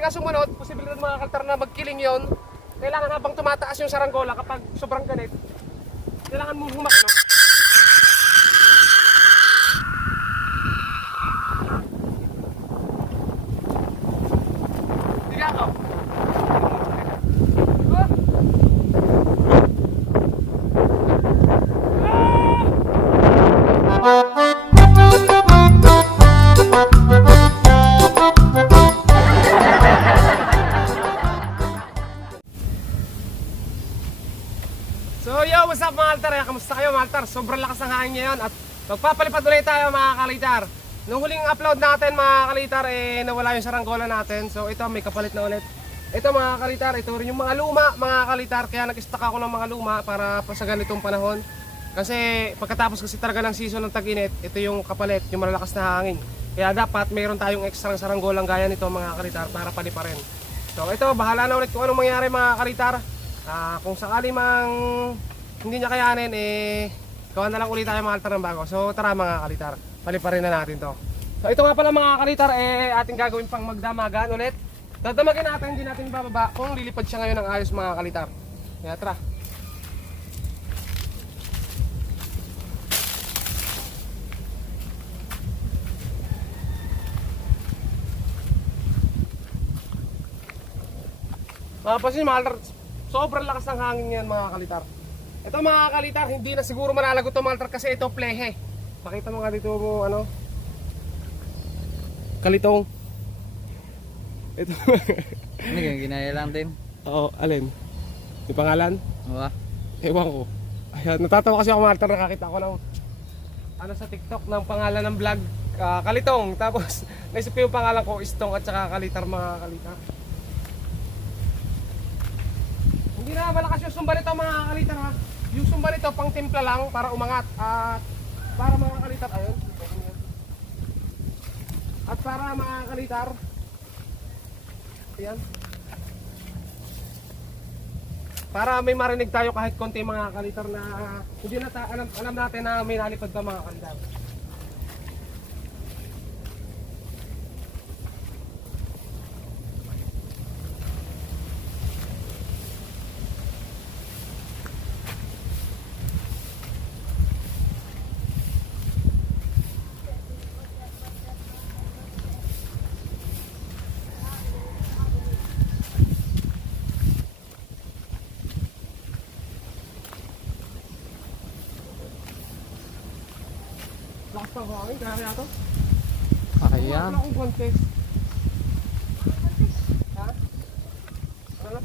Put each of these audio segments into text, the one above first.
hindi ka sumunod, posibilidad mga kaltar na magkiling yon. Kailangan habang tumataas yung saranggola kapag sobrang ganit, kailangan mo humakno. Sige ako. So yo, what's up mga kaltar? Kamusta kayo mga kaltar? Sobrang lakas ng hangin ngayon at magpapalipad ulit tayo mga kalitar. Nung huling upload natin mga kalitar, nawala yung saranggola natin. So ito, may kapalit na ulit. Ito mga kalitar, ito rin yung mga luma mga kalitar. Kaya nag-stock ako ng mga luma para sa ganitong panahon. Kasi pagkatapos kasi talaga ng season ng tag-init, ito yung kapalit, yung malalakas na hangin. Kaya dapat mayroon tayong extra saranggolang gaya nito mga kalitar para paliparin. So ito, bahala na ulit kung anong mangyari mga kalitar. Kung sakali mang hindi niya kayanin, gawa na lang ulit tayo mga kalitar ng bago. So tara mga kalitar, paliparin na natin to. So ito nga pala mga kalitar, ating gagawin pang magdamagan ulit. Dadamagin natin, hindi natin bababa kung lilipad siya ngayon ng ayos mga kalitar. Kaya tara. Mapapansin mga kalitar, sobrang lakas ng hangin yan mga kalitar. Ito mga kalitar, hindi na siguro malalagot ito mga kalitar kasi ito plehe. Pakita mo nga dito mo ano, kalitong. Ito. Ano yung ginaya lang din? Oo, alin? Yung pangalan? Oo. Ewan ko. Ayan, natatawa kasi ako mga kalitar, nakakita ko ng ano sa TikTok ng pangalan ng vlog, kalitong. Tapos naisip ko yung pangalan ko, Istong at saka kalitar mga kalitar. Hindi na malakas yung sumba nito mga kalitar ha. Yung sumba nito pang timpla lang para umangat at para mga kalitar ayun. At para mga kalitar ayan. Para may marinig tayo kahit konti mga kalitar na hindi na alam natin na may nalipad pa mga kalitar. Lakas ng hangin, kaya to? Ayan. Wala akong guantes. Ha? Ano?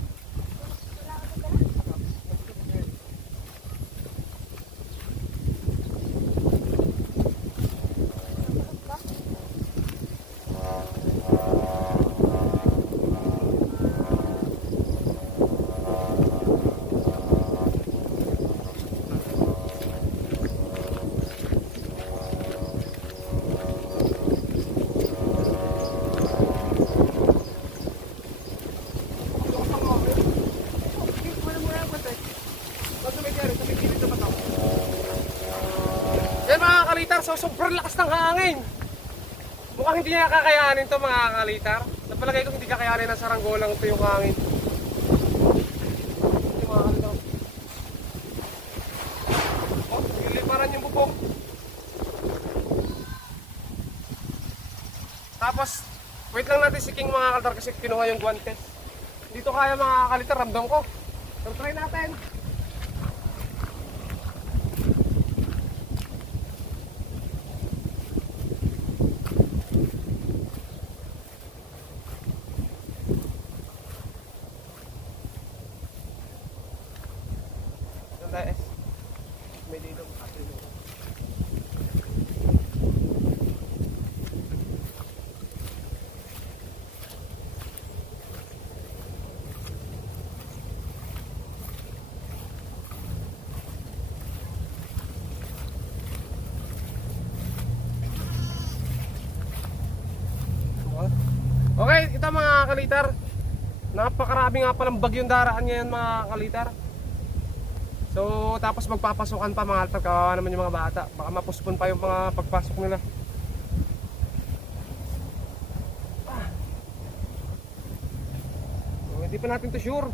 Yan mga kalitar, so sobrang lakas ng hangin. Mukhang hindi niya kakayanin to mga kalitar. Napalagay ko hindi kakayanin ng saranggolang ito yung hangin. Yung mga kalitar. Oh, niliparan yung bubong. Tapos, wait lang natin si King mga kalitar kasi kinuha yung guantes. Dito kaya mga kalitar, ramdam ko. So try natin. May dito okay, ito mga kalitar. Napakarami nga palang bagyong daraan ngayon mga kalitar. So tapos magpapasukan pa mga kalitar. Kawawa naman yung mga bata. Baka mapuspon pa yung mga pagpasok nila. Hindi pa natin to sure.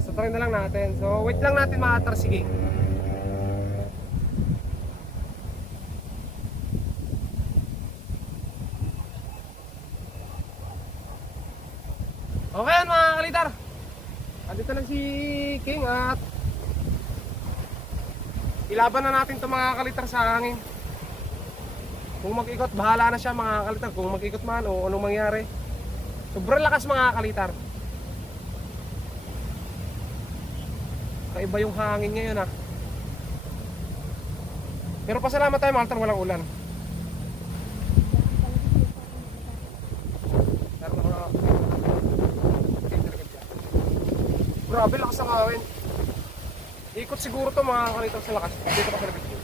So try na lang natin. So wait lang natin mga tar, sige. Okay yan mga kalitar. Andito lang si King at ilaban na natin itong mga kalitar sa hangin. Kung mag-ikot, bahala na siya mga kalitar. Kung mag-ikot man o anong mangyari. Sobrang lakas mga kalitar. Kaiba yung hangin ngayon Pero pasalamat tayo mga kalitar, walang ulan. Grabe lakas ang hangin. Ikot siguro to mga kalitar sa lakas. Dito pa sa labit yun.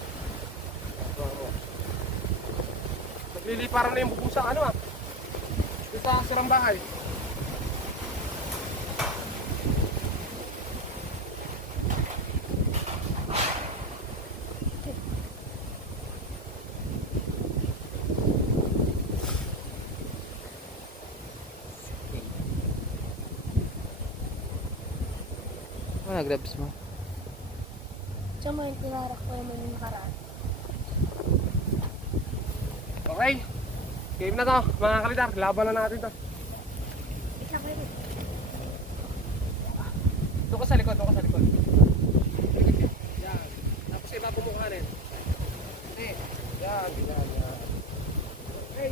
Nagliliparan na yung bubusa dito sa sirang bahay. Ano grabs mo? Diyan mo yung tinarak ko naman yung nakaraan. Okay. Game na to mga kalitar. Laban na natin to. Isa ko yun. Doon ka sa likod, doon ka sa likod. Yan. Tapos iba pumukanin. Yan. Okay.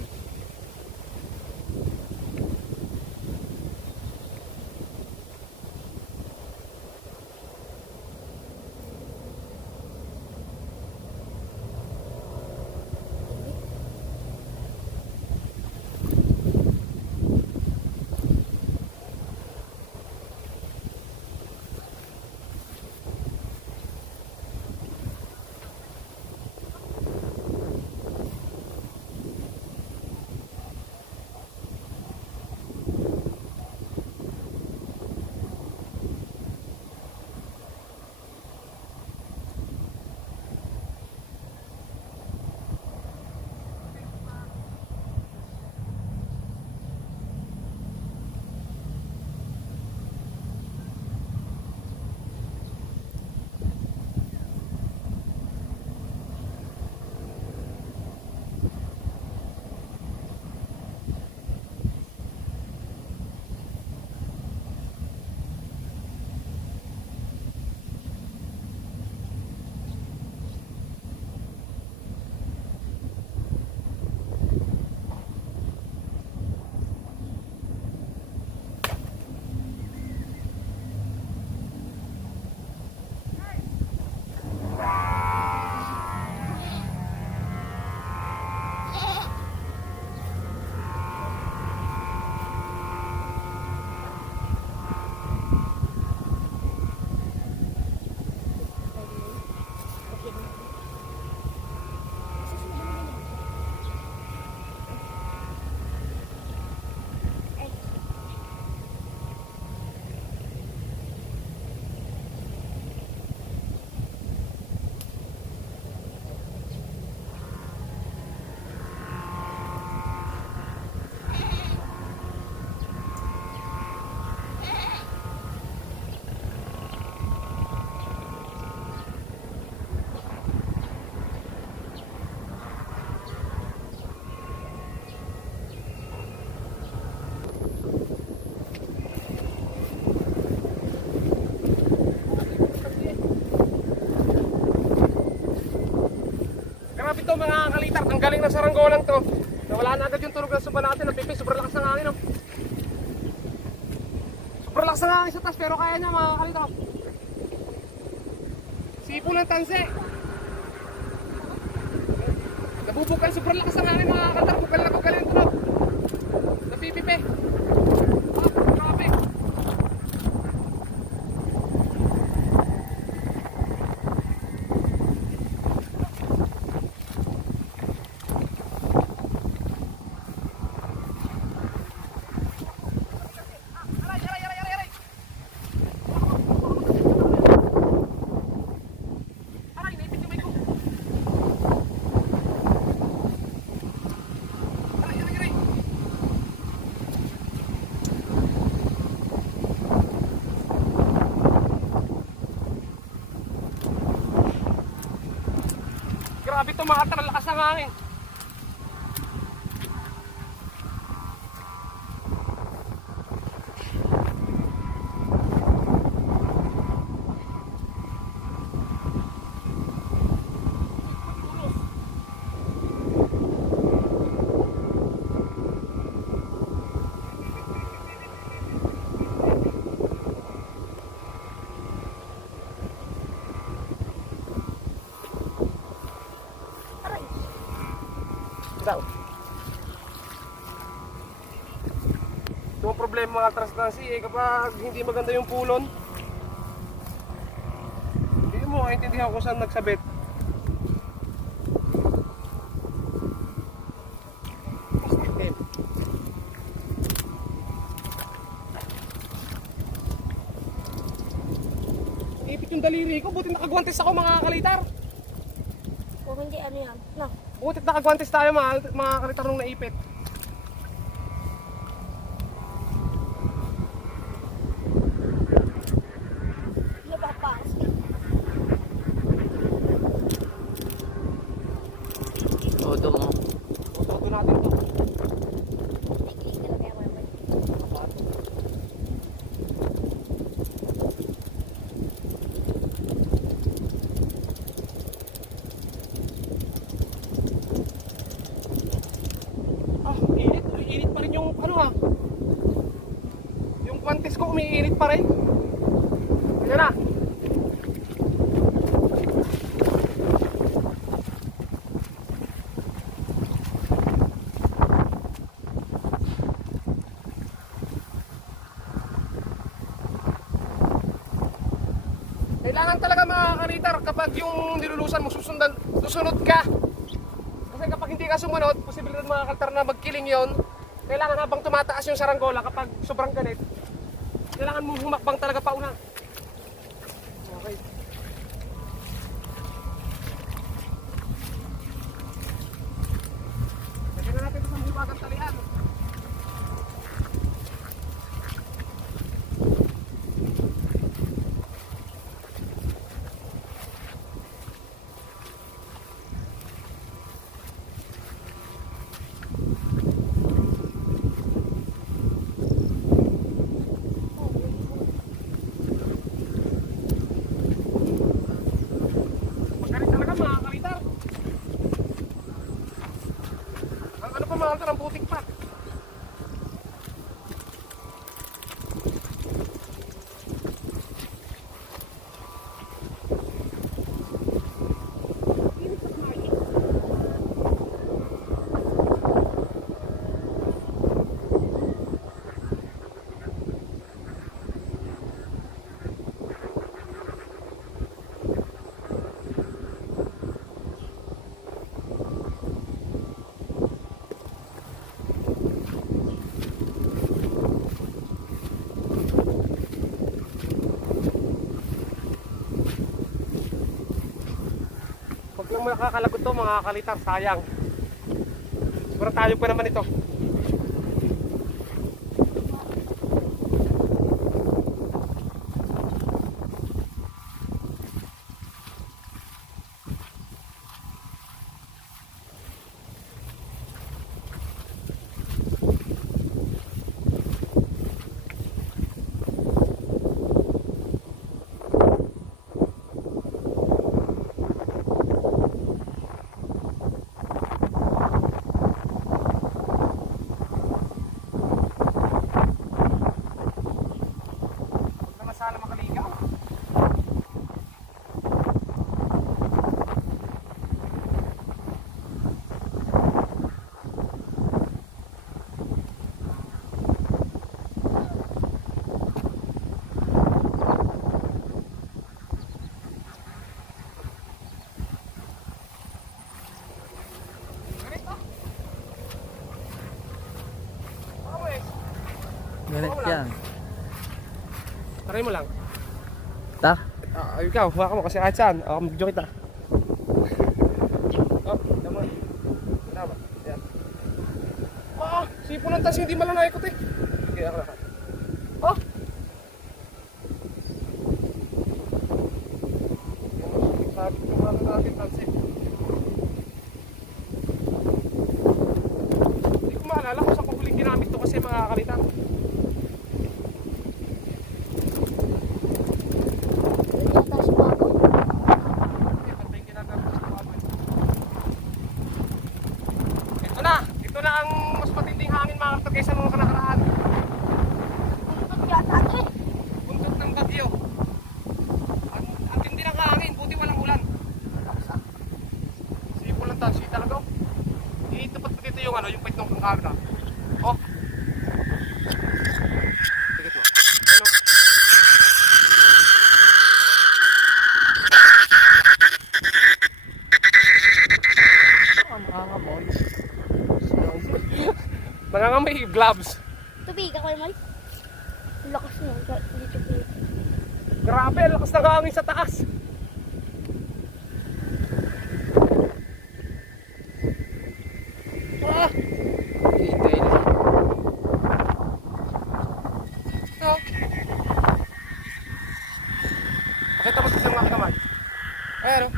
Ito mga kalitar, ang galing ng saranggolang to. Nawala na agad yung tunog ng suba natin. Ang pipis, sobrang lakas ng hangin. Sobrang lakas ng hangin sa taas, pero kaya niya mga kalitar. Sipo ng tanse. Nabubukal, sobrang lakas ng hangin mga kalitar. Bukal na bukal yung tunog. Napipipi. Grabe. Grabe ito mga tara, lakas ng hangin. Daw. Ito ang problema mga transdancy eh, kapag hindi maganda yung pulon, hindi mo maintindihan kung saan nagsabit. Ipit yung daliri ko, buti nakagwantes ako mga kalitar. Kung hindi, ano yan? No. Butit nakagwantes tayo mga kalitar nung naipit. Napapakas. Todo mo. Tuto natin to. Nakikinig ka na kaya mama. Umiinit pa rin yung ano ha. Yung kwantes ko umiinit pa rin. Ayan na. Kailangan talaga mga karitar kapag yung nilulusan mo susunod ka. Kasi kapag hindi ka sumunod, posibilidad mga karitar na magkiling yon. Kailangan habang tumataas yung saranggola kapag sobrang ganit, kailangan mo humakbang talaga pauna. Okay. Lagyan na natin ito sa mahiwagang talian. Magaling talaga mga kalitar. Ang ano pa mga kalitar, ang putik pa. Huwag lang mo nakakalagot to mga kalitar, sayang. Siguro tayo pa naman ito. Huwag naman sana makaligaw. Ganit yan. Try mo lang. Ta? Ikaw, huwag mo kasi kahit saan. Ako mag-joke kita. Oh, tama. Tama. Yan. Sipon ng tas hindi malanay ko, te. Sige, ako lahat. Oh! Sabi ko natin natin, Tansi. kasi mga kakalitan. Yun yata si Papa. Ito na ang mas matinding hangin mga kapatid kaysa nung nakaraan. Buntot yata ito eh. Buntot ng bagyo. Ang tindi ng hangin, buti walang ulan. Sipol lang tansi talaga. Itapat mo dito yung yung pitnong kang camera. Oh. Tigit mo. Ano? Ang makakamoy. Nangangamoy gloves. Tubig ako naman. Ang lakas niya. Hindi tubig. Grabe, ang lakas ng hangin sa taas. Ah, Hintayin lang. ito. Pakita mo sa mga kamay. Ayan o.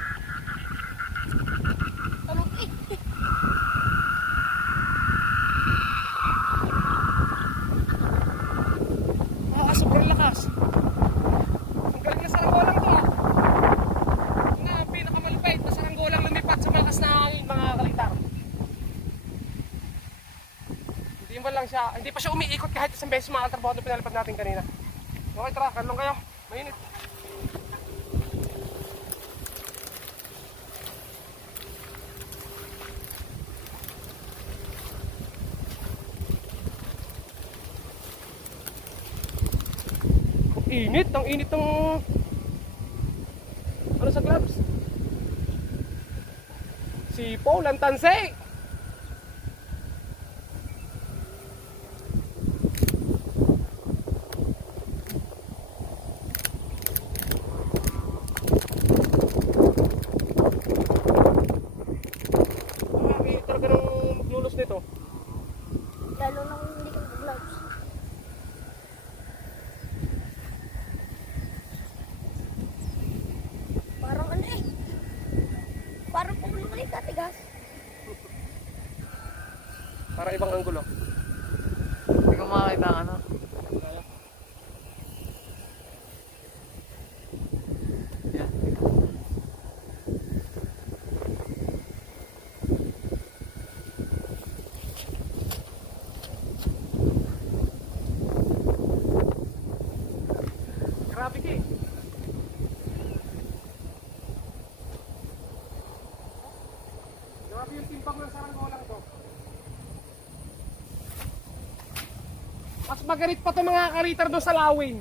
Tanong eh. Sobrang lakas. Ang galing na saranggolang to ah. Ito na ang pinakamalupit na saranggolang lumipad sa malakas na hangin mga kalitar. Hindi man lang siya, hindi pa siya umiikot kahit isang beses mga kaltar na pinalipad natin kanina. Okay tara, kalong kayo. Mainit. Init, ang init ng ano sa gloves. Si Paul ang tanse. Ang talaga ng maglulos nito. Lalo nang hindi ka nag-gloves. Parang ano eh. Parang pulo ka yung katigas. Para ibang anggulo. Hindi ko makakita ang ano. Yan. Grabe ka eh. Grabe yung timbang ng saranggolang to. Mas magalit pa to mga kalitar doon sa lawin.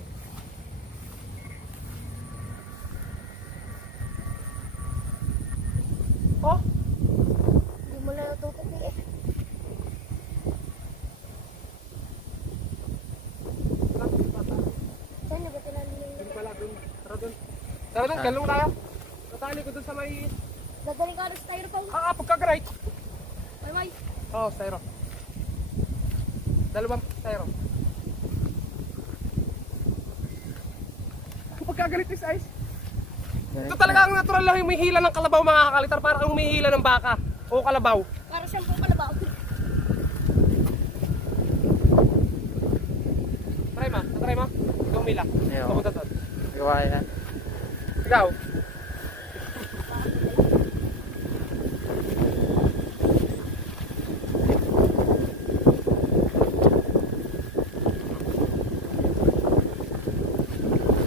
Oh, Hindi mo lang natutupi eh. Saan na ba tinalilin? doon pala doon. Tara doon. Tara doon, galong tayo. Natali ko doon sa may... Dadaling ka rin sa styrofoam. pagka-right. May. Oh, styro. Dalawang styro. Pagkagalit is ice. Ito talaga ang natural lang yung may hila ng kalabaw mga kakalitar. Parang ang may hila ng baka o kalabaw. Para siyang po kalabaw. Try mo, try mo. Ikaw umila. Ayaw. Papunta doon. Gawa yan. Ikaw.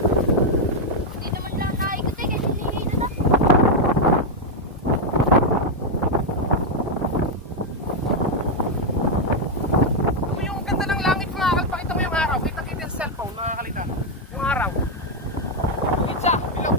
Hindi naman lang nakikot eh. Kasi hinihila na. Ito yung ganda ng langit mga kakalitar. Pakita mo yung araw. Kita-kita yung cellphone mga kakalitar. Yung araw. Bukid siya. Bilog.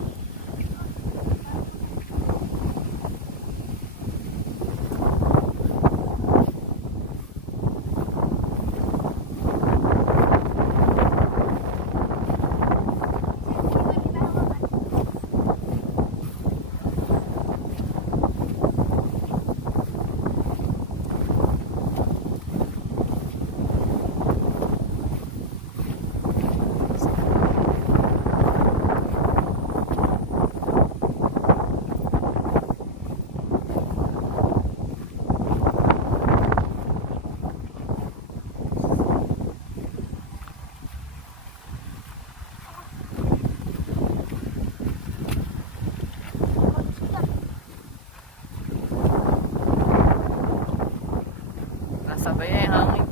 Nasabay na yung hangin.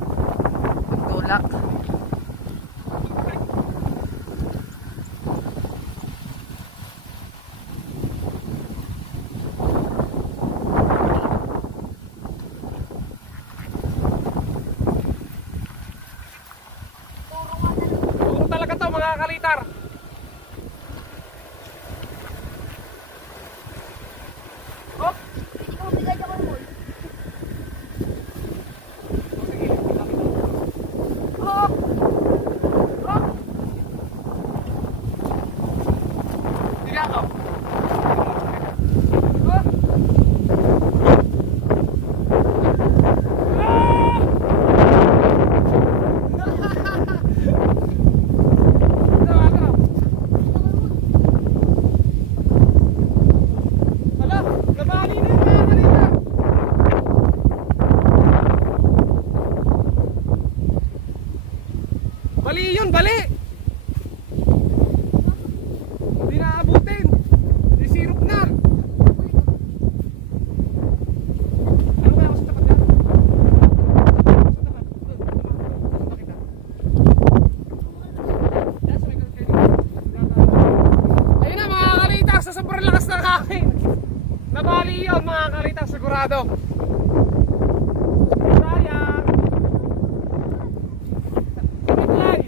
Tulak. Puro talaga to mga kalitar. Oh! Oh, bigay ako mo. Oh! Oh! Tiga ako. Oh! Hala, nabali na yung mga kalitar. Bali yun, bali! Hindi naabutin. Sisirop na. Ano kaya ako sa tapat yan? Sa tapat. Sa kita. Yan, sa may kalit. Ayun na mga kalitar, sa sobrang lakas ng hangin. Nabali yun mga kalitar, sigurado. Sayang. Sakit lang.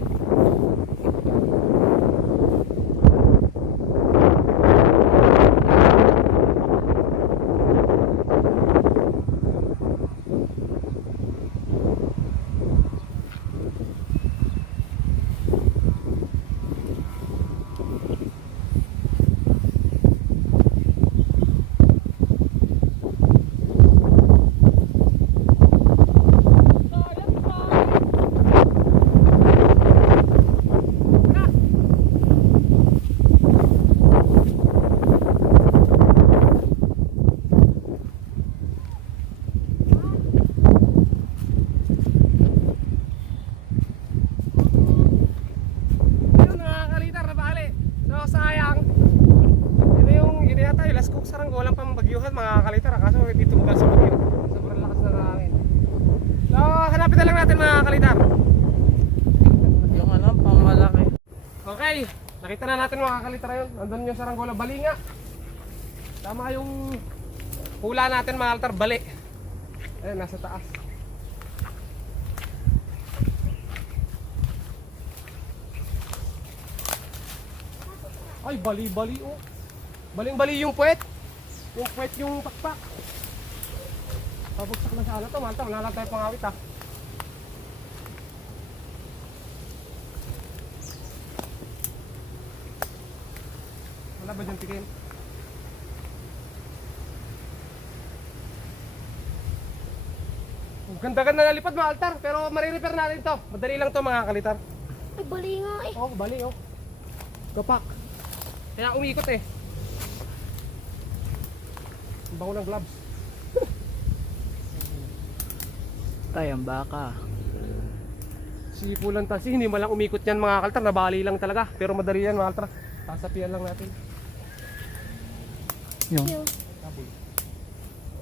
Yun mga kalitar, nabali. So sayang. Yun yata yung last cook sarang walang pang bagyuhan mga kalitar. Kaso dito mo sa bagyo. Sobrang lakas na hangin. So hanapin na lang natin mga kalitar. Yung ano, pamalaki. Okay, nakita na natin mga kalitar yun. Andun yung saranggola, bali nga. Tama yung hula natin mga kalitar, bali. Ayun, nasa taas. Ay, bali-bali oh. Baling-bali yung puwet. Yung puwet yung pakpak. Pabugsak na sana to, malta. Wala lang tayo pangawit ah. Wala ba dyan tikin? Ganda-ganda na lipad mga altar, pero marirepair natin to. Madali lang to mga kalitar. Ay, bali nga eh. Oh, bali oh. Kapak. Kaya umikot eh. Ang bango ng gloves. Tay, ang baka. Sipulan tasi, hindi malang umikot yan mga kaltar. Nabali lang talaga. Pero madali yan mga kaltar. Sasapian lang natin. Yung Yung. Baboy.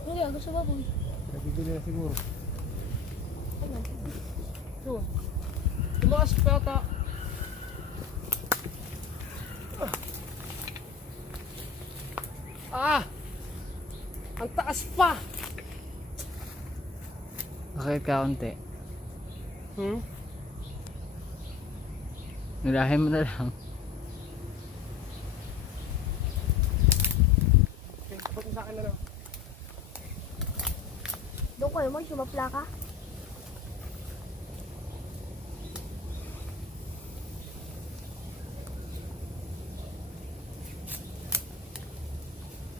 Hindi, gusto baboy. Nabibili na siguro. Ano? Ito. Tumaas pa ata. Ah! Ang taas pa! bakit kaunti? Hmm? Nilahin mo na lang. Okay, sabot mo sa akin na lang. Doon ko mo, sumapla ka.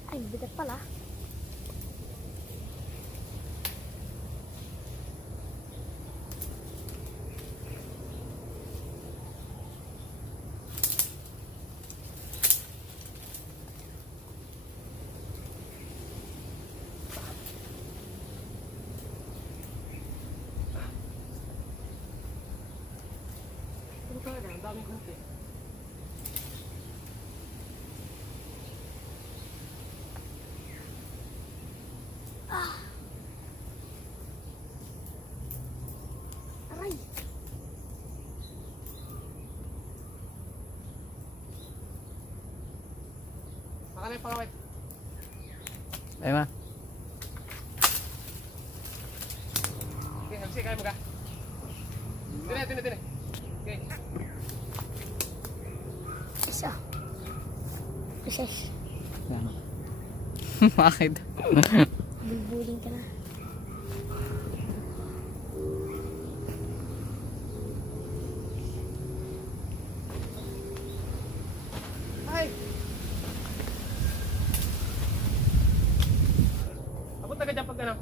Ay, bigat pala. Ano talaga? Ang daming kunti. Paano yung pangawit? Ay ma. Okay, Hamsi, kaya mo ka? Dine. Okay. Isa. Isis. Yan. Bakit? Bulbuling ka na. Ay! Abot na ka dyan pag ano?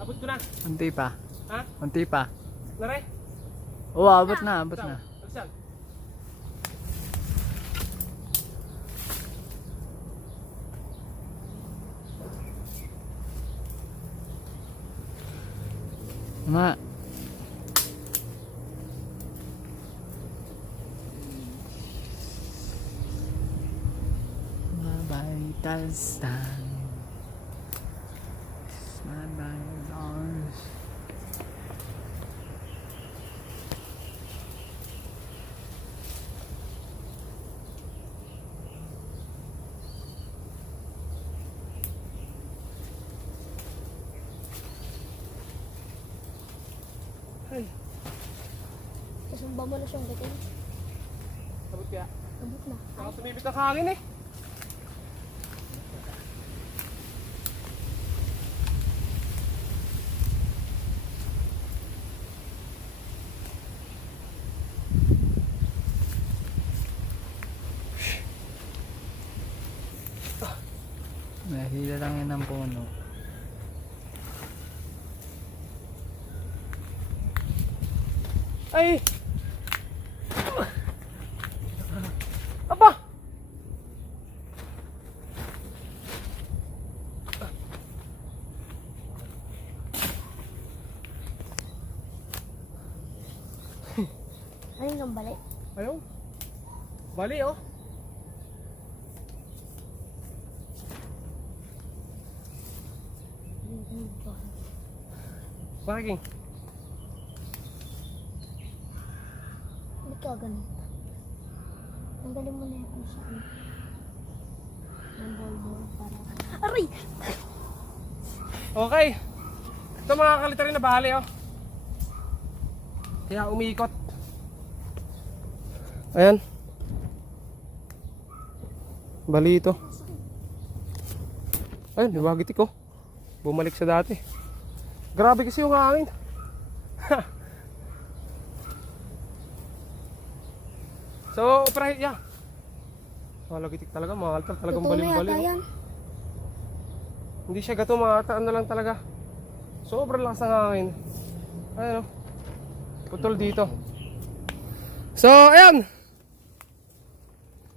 Abot ko na. Unti pa. Ha? Unti pa. Nare? Oo, abot na, abot na. Alisan. Ma. My vitals time. My vitals. Ay, Kasumba mo na siyang gating. abot kaya. Abot na. Baka sumibit ang hangin eh. Nahila lang yan ng puno. Ay! Aba! Ano yung balik? Ayaw. Bali oh. Bakit? Ba't ka ganun? Tanggalin mo na yung ano sa ano. Yung ball para... Aray! Okay. Ito mga kalita rin na bali oh. Kaya umiikot. Ayan. Bali ito. Ayun, liwagitik oh. Bumalik sa dati. Grabe kasi yung hangin. So, operahin, yeah. Malagitik talaga, mahal talagang Totoo na baling-bali. yata No? yan. Hindi siya gato, mataan na lang talaga. Sobrang lakas ng hangin. Ayan o. Putol dito. So, ayan.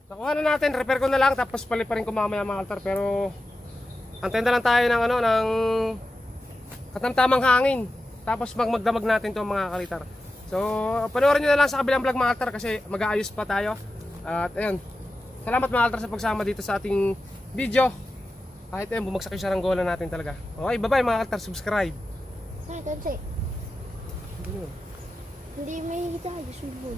Nakuha na natin, repair ko na lang, tapos paliparin ko mamaya mga altar. Pero, antayin na lang tayo ng ano, ng katamtamang hangin. Tapos magdamag natin to mga kalitar. So, panoorin nyo na lang sa kabilang vlog mga altar kasi mag-aayos pa tayo. At ayun, salamat mga altar sa pagsama dito sa ating video. Kahit ayun, bumagsak yung saranggola natin talaga. Okay, bye-bye mga altar, subscribe. Ay, Tansi. Hindi may higit tayo. Sumbol.